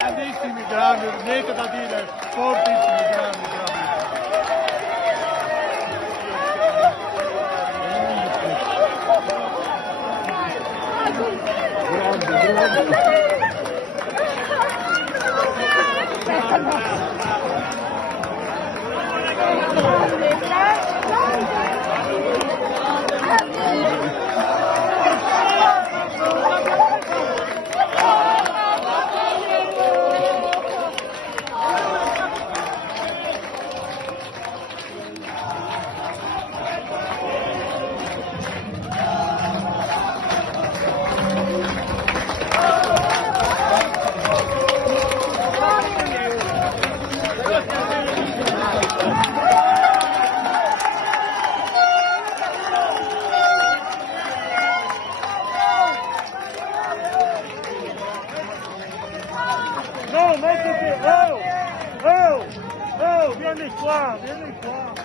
Grandissimi, grandi, niente da dire, fortissimi, grandi, grandi. No, mettiti! Oh! Oh! Oh! Vieni qua, vieni qua!